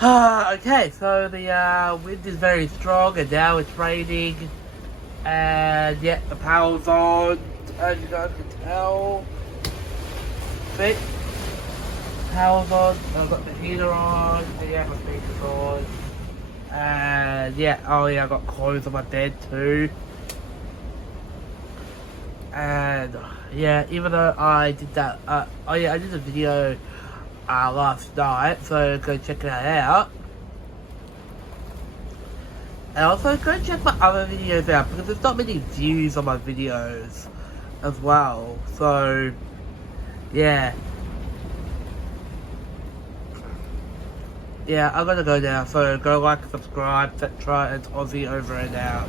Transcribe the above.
Okay, so the wind is very strong and now it's raining. And yeah, the power's on, as you guys can tell. See? Power's on, I've got the heater on, and yeah, my speaker's on. And yeah, oh yeah, I've got clothes on my bed too. And yeah, even though I did that, oh yeah, I did a video last night, so go check that out. And also go check my other videos out because there's not many views on my videos as well. So yeah. Yeah, I'm gonna go now, so go like, subscribe, etc. It's Aussie over and out.